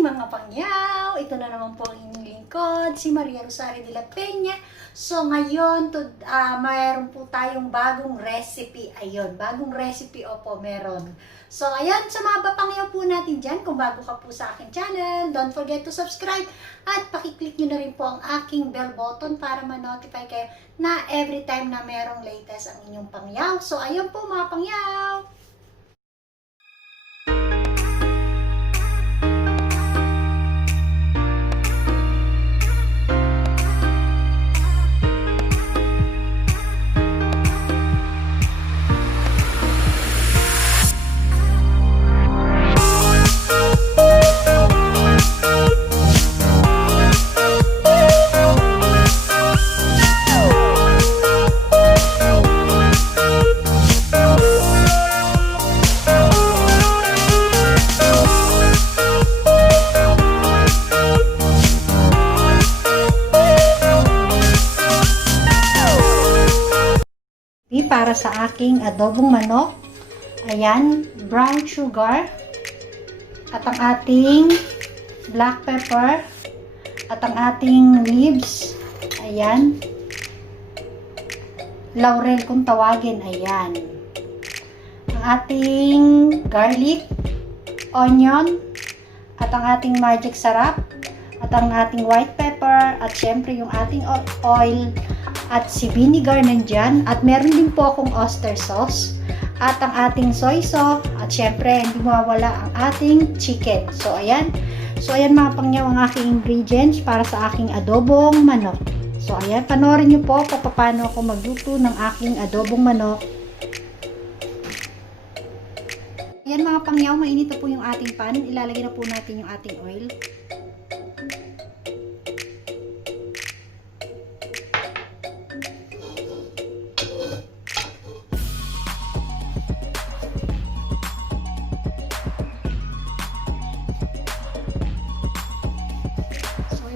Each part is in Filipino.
mga pangyaw! Ito na naman po ang inyong lingkod, si Maria Rosario de la Peña. So ngayon, mayroon po tayong bagong recipe. Ayun, bagong recipe, opo, meron. So ayan, sa mga papangyaw po natin dyan, kung bago ka po sa aking channel, don't forget to subscribe at pakiclick nyo na rin po ang aking bell button para ma-notify kayo na every time na merong latest ang inyong pangyaw. So ayun po mga pangyaw! Para sa aking adobong manok, ayan, brown sugar, at ang ating black pepper, at ang ating leaves, ayan, laurel kung tawagin, ayan, ang ating garlic, onion, at ang ating magic sarap, at ang ating white pepper, at syempre yung ating oil, at si vinegar nandyan, at meron din po akong oyster sauce, at ang ating soy sauce, at syempre hindi mawawala ang ating chicken. So ayan mga pangyaw ang aking ingredients para sa aking adobong manok. So ayan, panoorin nyo po paano ako magluto ng aking adobong manok. Ayan mga pangyaw, mainit na po yung ating pan. Ilalagay na po natin yung ating oil.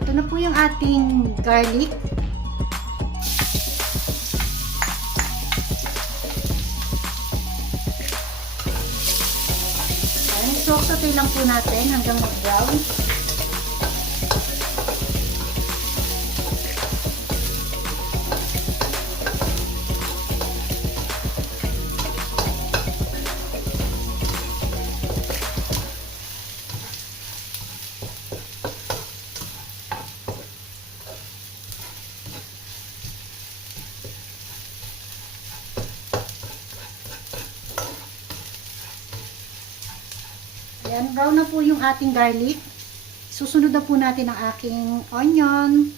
Ito na po yung ating garlic. Ayan, saute lang po natin hanggang mag-brown. Ayan, brown na po yung ating garlic. Susunod na po natin ang aking onion.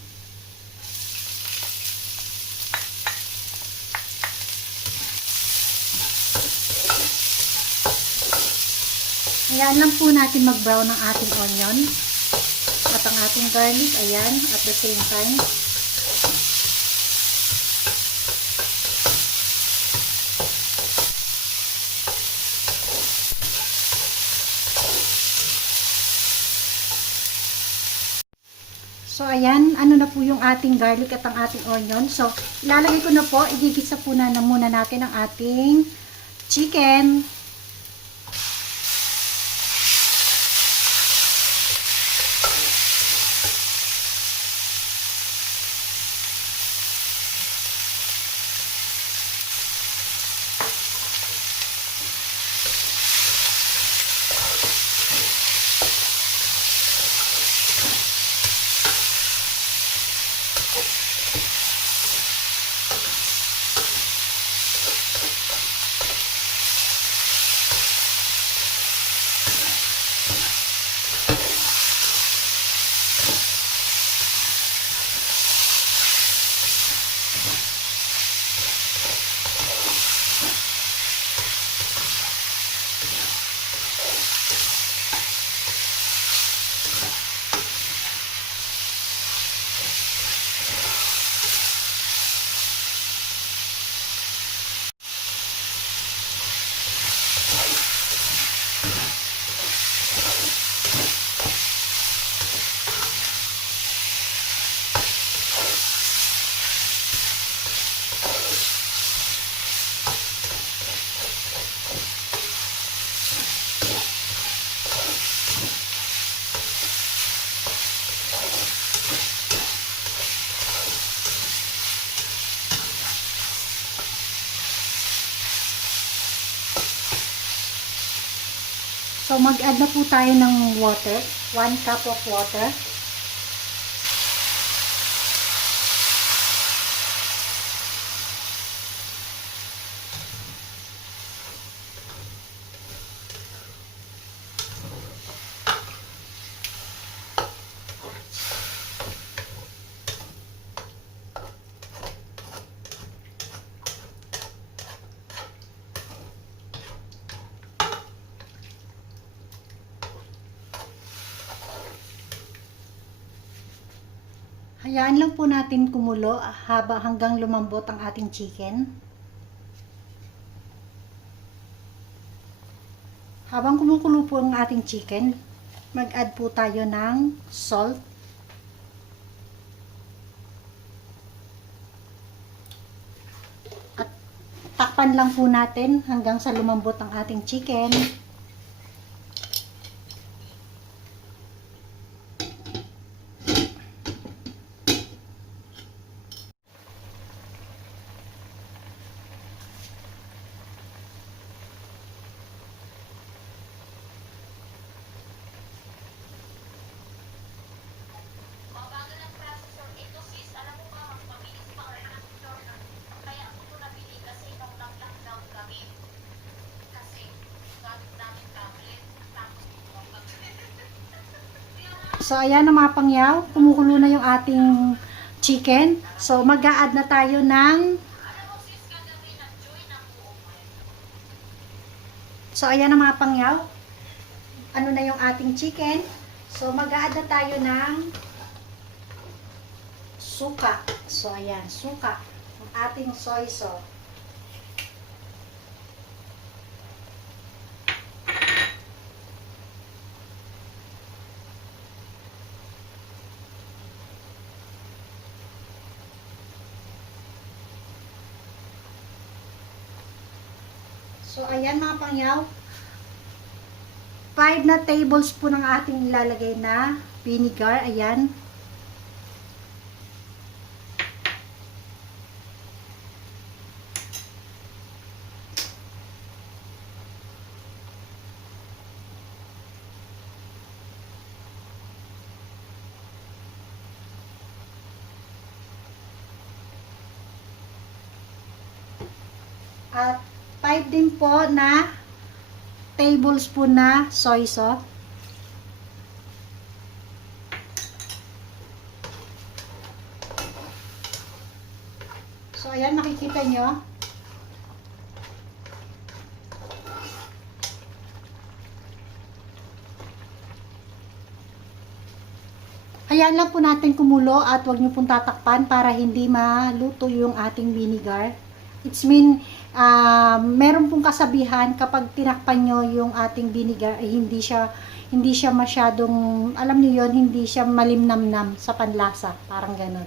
Ayan lang po natin mag-brown ang ating onion. At ang ating garlic, ayan, at the same time. So, ayan, ano na po yung ating garlic at ang ating onion. So, ilalagay ko na po, igigisa po na muna natin ang ating chicken. So, mag-add na po tayo ng water. 1 cup of water. Hayaan lang po natin kumulo hanggang lumambot ang ating chicken. Habang kumukulo po ang ating chicken, mag-add po tayo ng salt. At takpan lang po natin hanggang sa lumambot ang ating chicken. So, ayan na mga pangyaw. Kumukulo na yung ating chicken. So, mag-a-add na tayo ng ayan na mga pangyaw. Ano na yung ating chicken. So, mag-a-add na tayo ng suka. So, ayan. Suka. Ang ating soy sauce. So, ayan mga pangyaw. 5 na tablespoon ang ating ilalagay na vinegar. Ayan. At 5 din po na tablespoon na soy sauce. So, ayan, makikita nyo. Hayaan lang po natin kumulo at huwag nyo pong tatakpan para hindi maluto yung ating vinegar. It's mean, meron pong kasabihan kapag tinakpan nyo yung ating vinegar ay hindi siya masyadong, alam niyo yon, hindi siya malimnamnam sa panlasa, parang ganun.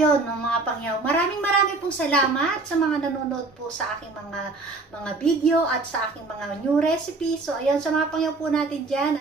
ayun, no, mga pangyaw, maraming pong salamat sa mga nanonood po sa aking mga video at sa aking mga new recipe. So, ayun, sa mga pangyaw po natin dyan.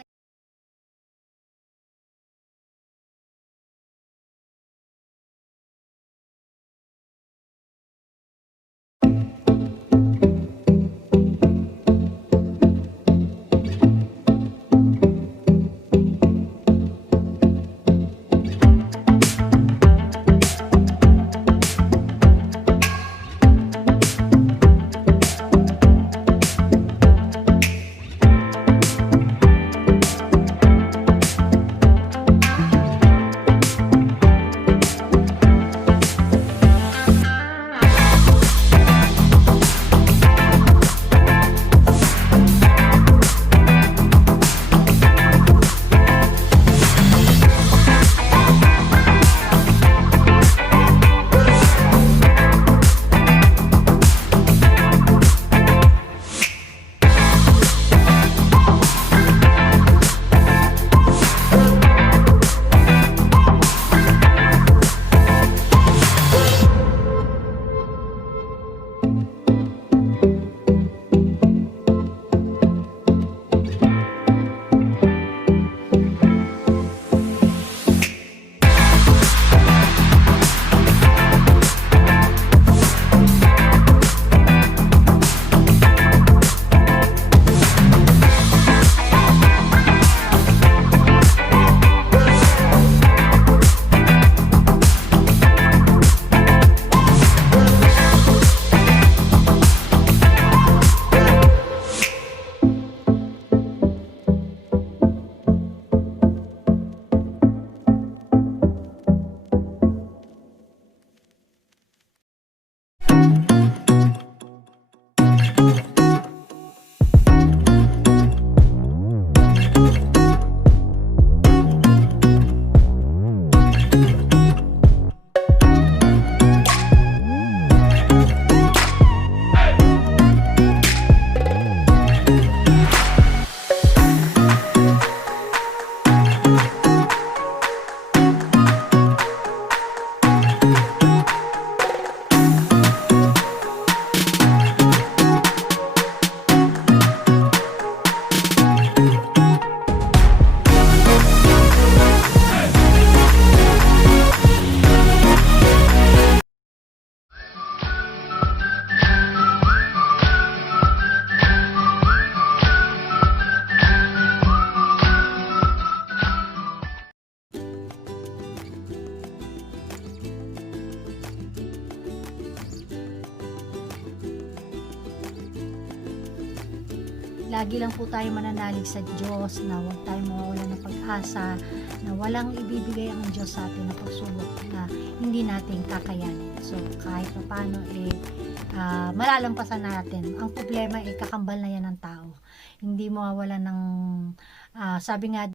Lagi lang po tayo mananalig sa Diyos na huwag tayo mawawala ng pag-asa, na walang ibibigay ang Diyos sa atin na pagsubok na hindi natin kakayanin. So, kahit pa paano, malalampasan natin. Ang problema, kakambal na yan ng tao. Hindi mawawala ng, sabi nga